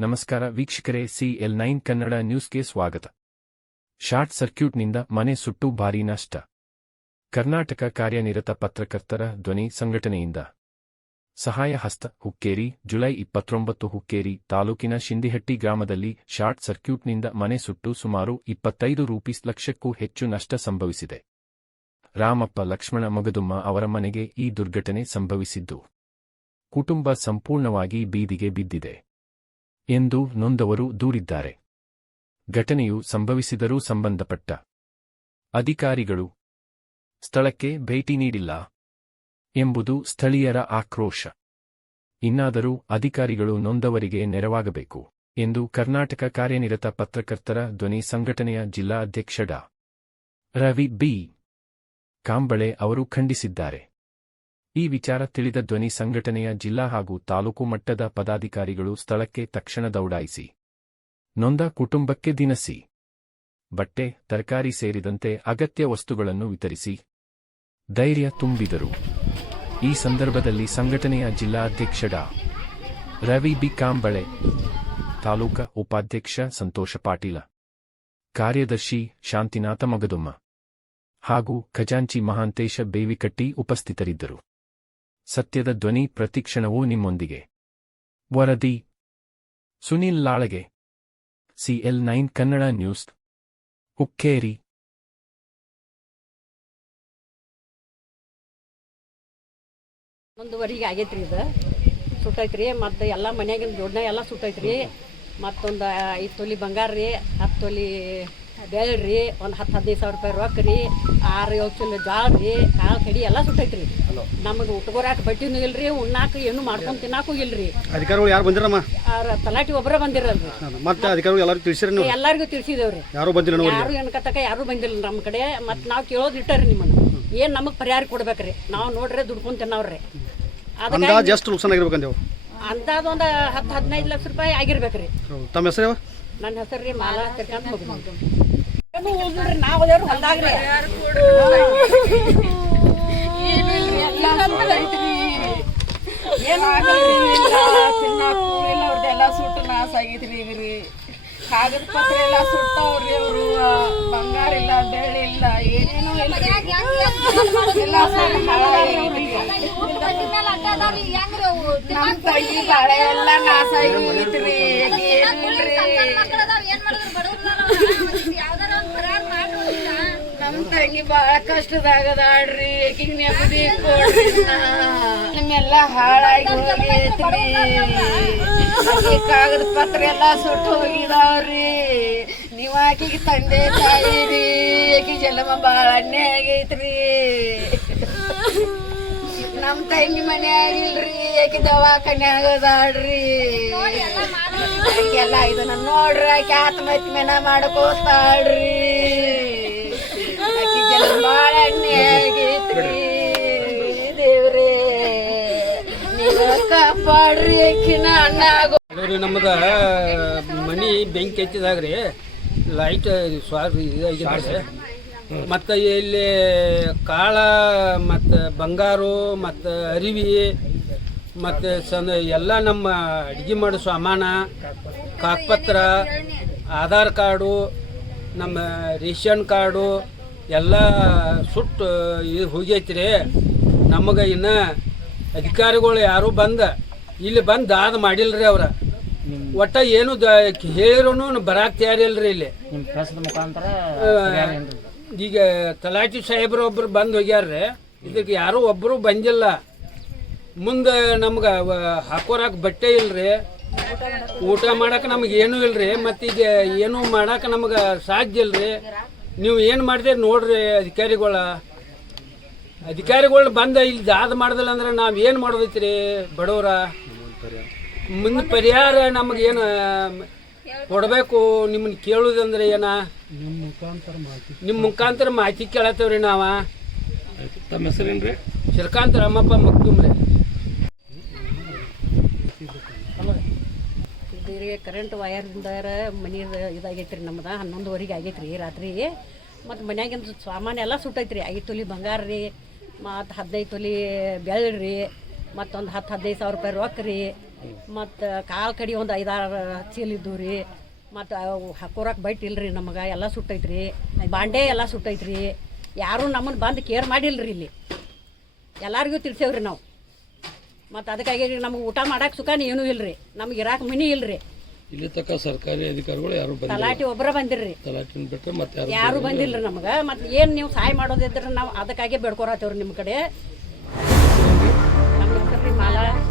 ನಮಸ್ಕಾರ ವೀಕ್ಷಕರೇ C L nine Kannada ನ್ಯೂಸ್ಗೆ ಸ್ವಾಗತ. ಶಾರ್ಟ್ ಸರ್ಕ್ಯೂಟ್ನಿಂದ ಮನೆ ಸುಟ್ಟು ಭಾರೀ ನಷ್ಟ. ಕರ್ನಾಟಕ ಕಾರ್ಯನಿರತ ಪತ್ರಕರ್ತರ ಧ್ವನಿ ಸಂಘಟನೆಯಿಂದ. ಸಹಾಯ ಹಸ್ತ ಹುಕ್ಕೇರಿ, ಜುಲೈ ಇಪ್ಪತ್ತೊಂಬತ್ತು ಹುಕ್ಕೇರಿ ತಾಲೂಕಿನ ಶಿಂದಿಹಟ್ಟಿ ಗ್ರಾಮದಲ್ಲಿ ಶಾರ್ಟ್ ಸರ್ಕ್ಯೂಟ್ನಿಂದ ಮನೆ ಸುಟ್ಟು ಸುಮಾರು ಇಪ್ಪತ್ತೈದು ರೂಪೀಸ್ ಲಕ್ಷಕ್ಕೂ ಹೆಚ್ಚು ನಷ್ಟ ಸಂಭವಿಸಿದೆ. ರಾಮಪ್ಪ ಲಕ್ಷ್ಮಣ ಮಗದುಮ್ಮ ಅವರ ಮನೆಗೆ ಈ ದುರ್ಘಟನೆ ಸಂಭವಿಸಿದ್ದು. ಕುಟುಂಬ ಸಂಪೂರ್ಣವಾಗಿ ಬೀದಿಗೆ ಬಿದ್ದಿದೆ. ಎಂದು ನೊಂದವರು ದೂರಿದ್ದಾರೆ. ಘಟನೆಯು ಸಂಭವಿಸಿದರೂ ಸಂಬಂಧಪಟ್ಟ ಅಧಿಕಾರಿಗಳು ಸ್ಥಳಕ್ಕೆ ಭೇಟಿ ನೀಡಿಲ್ಲ. ಎಂಬುದು ಸ್ಥಳೀಯರ ಆಕ್ರೋಶ. ಇನ್ನಾದರೂ ಅಧಿಕಾರಿಗಳು ನೊಂದವರಿಗೆ ನೆರವಾಗಬೇಕು, ಎಂದು ಕರ್ನಾಟಕ ಕಾರ್ಯನಿರತ ಪತ್ರಕರ್ತರ ಧ್ವನಿ ಸಂಘಟನೆಯ ಜಿಲ್ಲಾ ಅಧ್ಯಕ್ಷ ಡಾ. ರವಿ ಬಿ. ಕಾಂಬಳೆ ಅವರು ಖಂಡಿಸಿದ್ದಾರೆ. ಈ ವಿಚಾರ ತಿಳಿದ ಧ್ವನಿ ಸಂಘಟನೆಯ ಜಿಲ್ಲಾ ಹಾಗೂ ತಾಲೂಕು ಮಟ್ಟದ ಪದಾಧಿಕಾರಿಗಳು ಸ್ಥಳಕ್ಕೆ ತಕ್ಷಣ ದೌಡಾಯಿಸಿ, ನೊಂದ ಕುಟುಂಬಕ್ಕೆ ದಿನಸಿ, ಬಟ್ಟೆ, ತರಕಾರಿ ಸೇರಿದಂತೆ ಅಗತ್ಯ ವಸ್ತುಗಳನ್ನು ವಿತರಿಸಿ, ಧೈರ್ಯ ತುಂಬಿದರು. ಈ ಸಂದರ್ಭದಲ್ಲಿ ಸಂಘಟನೆಯ ಜಿಲ್ಲಾಧ್ಯಕ್ಷ ಡಾ. ರವಿ ಬಿ. ಕಾಂಬಳೆ, ತಾಲೂಕಾ ಉಪಾಧ್ಯಕ್ಷ ಸಂತೋಷ ಪಾಟೀಲ, ಕಾರ್ಯದರ್ಶಿ ಶಾಂತಿನಾಥ ಮಗದುಮ್ಮ ಹಾಗೂ ಖಜಾಂಚಿ ಮಹಾಂತೇಶ ಬೇವಿಕಟ್ಟಿ ಉಪಸ್ಥಿತರಿದ್ದರು. ಸತ್ಯದ ಧ್ವನಿ ಪ್ರತಿಕ್ಷಣವೂ ನಿಮ್ಮೊಂದಿಗೆ. ವರದಿ, Sunil Lalage CL nine Kannada news, Hukkeri. ಒಂದುವರೆಗೆ ಆಗೈತ್ರಿ ಇದು. ಸುಟ್ಟೈತ್ರಿ ಮತ್ತು ಎಲ್ಲ ಮನ್ಯಾಗಿನ ಜೋಡಣೆ ಎಲ್ಲ ಸುಟ್ಟೈತ್ರಿ. ಮತ್ತೊಂದು ಐದು ತೊಲಿ ಬಂಗಾರ ರೀ ಹತ್ತು ತೊಲಿ ಬೆಳ್ಳಿ ರೀ ಒಂದು ಹತ್ತು ಹದಿನೈದು ಸಾವಿರ ರೂಪಾಯಿ ರೊಕ್ಕ ರೀ ಆರು ಏಳು ಚೀಲ ಜಾಳ ರೀ ಕಾಳು ಕಡಿ ಎಲ್ಲ ಸುಟ್ಟೈತ್ರಿ. ನಮಗೆ ಉಟ್ಕೊರಾಕ ಬಟ್ಟಿನೂ ಇಲ್ರಿ ಉಣ್ಣಾಕ ಏನು ಮಾಡ್ಕೊಂಡು ತಿನ್ನಾಕು ಇಲ್ರಿ. ಅಧಿಕಾರಿಗಳು ಯಾರು ಬಂದಿರಮ್ಮ? ತಲಾಟಿ ಒಬ್ಬರೇ ಬಂದಿರಲ್ರಿ. ಮತ್ತೆ ಅಧಿಕಾರಿಗಳು ಎಲ್ಲರಿಗೂ ತಿಳಿಸಿರಿ ಎಲ್ಲರಿಗೂ ತಿಳಿಸಿದೇವ್ರಿ. ಯಾರು ಬಂದಿಲ್ಲ ಯಾರು ಯಾರು ಕತ್ತಕ ಯಾರು ಬಂದಿಲ್ಲ ನಮ್ಮ ಕಡೆ. ಮತ್ತು ನಾವು ಕೇಳೋದು ಇಟ್ಟರಿ ನಿಮ್ಮನ್ನು. ಏನು ನಮಗೆ ಪರಿಹಾರ ಕೊಡ್ಬೇಕ್ರಿ? ನಾವು ನೋಡ್ರಿ ದುಡ್ಕೊಂಡು ತಿನ್ನವ್ರಿ ಅಂದಾಜು ಎಷ್ಟು ನುಕ್ಸಾನ್ ಆಗಿರ್ಬೇಕಂದೇವು ಅಂದಾಜ್ ಒಂದು ಹತ್ತು ಹದಿನೈದು ಲಕ್ಷ ರೂಪಾಯಿ ಆಗಿರ್ಬೇಕ್ರಿ. ತಮ್ಮ ಹೆಸರು ನನ್ನ ಹೆಸರು ರೀ ಮಾಲಾ ತಿರ್ಕಂತ ಹೋಗ್ರಿ ನಾವು ಅದೇವ್ರು ಹೊಲ್ದಾಗ್ರಿ. ಏನು ತಿನ್ನಕ್ಕೂ ಇಲ್ಲ ಅವ್ರದ್ದೆಲ್ಲ ಸುಟ್ಟು ನಾಸ ಆಗೈತ್ರಿ ಈಗ ರೀ ಕಾಗದ ಪತ್ರ ಎಲ್ಲ ಸುಟ್ಟವ್ರಿ ಅವರು ಬಂಗಾರ ಇಲ್ಲ, ಬೆಳ್ಳಿ ಇಲ್ಲ, ಏನೇನೋ ಇಲ್ಲ ಎಲ್ಲ. ನಮ್ಮ ತಂಗಿ ಬಾಳೆ ಎಲ್ಲ ನಾಶ ಆಗೈತ್ರಿ ಈಗ ನಮ್ಮ ತಂಗಿ ಬಾಳ ಕಷ್ಟದಾಗದಾಡ್ರಿ ಆಕಿಗೆ ನೆಮ್ಮದಿ ಕೊಡ್ರಿ. ನಿಮ್ಮೆಲ್ಲ ಹಾಳಾಗಿ ಹೋಗೈತ್ರಿ ಆಕಿ ಕಾಗದ ಪತ್ರ ಎಲ್ಲ ಸುಟ್ಟು ಹೋಗಿದಾವ್ರಿ. ನೀವ್ ಆಕಿಗೆ ತಂದೆ ತಾಯಿ ರೀ ಆಕಿ ಜಲಮ ಬಾಳ ಅನ್ಯಾಯ ಆಗೈತ್ರಿ. ನಮ್ ತಂಗಿ ಮನೆ ಆಗಿಲ್ರಿ ಆಕಿ ದವಾಖಾನೆ ಆಗೋದಾಡ್ರಿ ಎಲ್ಲ ಇದನ್ನ ನೋಡ್ರಿ ಆಕಿ ಆತ್ಮಹತ್ಯೆ ಮೇನ ಮಾಡ್ಕೋತಾಳ್ರಿ. ನಮ್ದು ಮನಿ ಬೆಂಕಿ ಹಚ್ಚಿದಾಗ ರೀ ಲೈಟ್ ಸ್ವಾರ್ ಇದಾಗಿದೆ ಮತ್ತು ಇಲ್ಲಿ ಕಾಳ, ಮತ್ತು ಬಂಗಾರು, ಮತ್ತು ಅರಿವಿ, ಮತ್ತು ಸಣ್ಣ ಎಲ್ಲ ನಮ್ಮ ಅಡುಗೆ ಮಾಡೋ ಸಾಮಾನ, ಕಾಗಪತ್ರ, ಆಧಾರ್ ಕಾರ್ಡು, ನಮ್ಮ ರೇಷನ್ ಕಾರ್ಡು, ಎಲ್ಲ ಸುಟ್ಟು ಇದು ಹೋಗೈತಿ ರೀ ನಮಗೆ ಇನ್ನು ಅಧಿಕಾರಿಗಳು ಯಾರೂ ಬಂದ ಇಲ್ಲಿ ಬಂದು ದಾದ ಮಾಡಿಲ್ರಿ ಅವ್ರ. ಒಟ್ಟ ಏನು ಹೇಳಿರೋನು ಬರಾಕ್ ತಯಾರಿಲ್ರಿ ಇಲ್ಲಿ. ಆ, ಈಗ ತಲಾಟಿ ಸಾಹೇಬ್ರು ಒಬ್ರು ಬಂದು ಹೋಗ್ಯಾರ್ರಿ. ಇದಕ್ಕೆ ಯಾರೂ ಒಬ್ಬರು ಬಂದಿಲ್ಲ. ಮುಂದೆ ನಮ್ಗೆ ಹಾಕೋರಾಕ ಬಟ್ಟೆ ಇಲ್ರಿ. ಊಟ ಮಾಡಕ್ಕೆ ನಮ್ಗೆ ಏನೂ ಇಲ್ರಿ. ಮತ್ತೀಗ ಏನು ಮಾಡಕ್ಕೆ ನಮ್ಗೆ ಸಾಧ್ಯ ಇಲ್ರಿ. ನೀವು ಏನು ಮಾಡ್ತೀರಿ ನೋಡ್ರಿ ಅಧಿಕಾರಿಗಳ. ಅಧಿಕಾರಿಗಳು ಬಂದ ಇಲ್ಲಿ ದಾದ ಮಾಡ್ದಲ್ಲ ಅಂದ್ರೆ ನಾವು ಏನು ಮಾಡೋದೈತ್ರಿ ಬಡವರ? ಮುಂದೆ ಪರಿಹಾರ ನಮಗೇನು ಕೊಡಬೇಕು ನಿಮ್ಮನ್ನ ಕೇಳುದಂದ್ರೆ ಏನ? ನಿಮ್ಮ ಮುಖಾಂತರ ಮಾಹಿತಿ ಕೇಳತ್ತೇವ್ರಿ ನಾವ. ತಮ್ಮ ಹೆಸರೇನ್ರಿ? ಶ್ರೀಕಾಂತ ರಾಮಪ್ಪ ಮಕ್ತುಮ್ರಿ. ಇದು ಕರೆಂಟ್ ವಯರ್ದಿಂದ ಮನೆ ಇದಾಗೈತೆ ರೀ ನಮ್ದು ಹನ್ನೊಂದುವರೆಗೆ ಆಗೈತೆ ರೀ ರಾತ್ರಿ. ಮತ್ತು ಮನ್ಯಾಗಿಂದ ಸಾಮಾನು ಎಲ್ಲ ಸುಟ್ಟೈತೆ ರೀ ಐದು ತೊಲಿ ಬಂಗಾರ ರೀ ಮತ್ತು ಹದಿನೈದು ತೊಲಿ ಬೆಳ್ಳಿ ರೀ. ಮತ್ತೊಂದು ಹತ್ತು ಹದಿನೈದು ಸಾವಿರ ರೂಪಾಯಿ ರೊಕ್ಕ ರೀ ಮತ್ತು ಕಾಲು ಕಡಿ ಒಂದು ಐದಾರು ಚೀಲ ಇದ್ದು ರೀ ಮತ್ತು ಹಾಕೋರಕ್ಕೆ ಬೈಟ್ ಇಲ್ರಿ ನಮಗೆ ಎಲ್ಲ ಸುಟ್ಟೈತ್ರಿ. ಬಾಂಡೆ ಎಲ್ಲ ಸುಟ್ಟೈತ್ರಿ. ಯಾರೂ ನಮ್ಮನ್ನು ಬಂದು ಕೇರ್ ಮಾಡಿಲ್ರಿ ಇಲ್ಲಿ. ಎಲ್ಲರಿಗೂ ರೀ ನಾವು. ಮತ್ತು ಅದಕ್ಕಾಗಿ ನಮ್ಗೆ ಊಟ ಮಾಡಕ್ಕೆ ಸುಖಾನ ಏನೂ ಇಲ್ಲರಿ ನಮ್ಗೆ ಇರಾಕ ಮಿನಿ ಇಲ್ಲರಿ ಇಲ್ಲಿ ತಕ್ಕ ಸರ್ಕಾರಿ ಅಧಿಕಾರಿಗಳು ಯಾರು ತಲಾಟಿ ಒಬ್ಬರ ಬಂದಿರ್ರಿ. ತಲಾಟಿನ ಬಿಟ್ಟರೆ ಮತ್ತೆ ಯಾರು ಬಂದಿಲ್ಲ. ಬಂದಿಲ್ರಿ ನಮ್ಗೆ. ಮತ್ತು ಏನು ನೀವು ಸಹಾಯ ಮಾಡೋದಿದ್ರೆ ನಾವು ಅದಕ್ಕಾಗೆ ಬೇಡ್ಕೊರತ್ತೇವ್ರಿ ನಿಮ್ಮ ಕಡೆ. ನಮ್ಮ ಹೆಸರು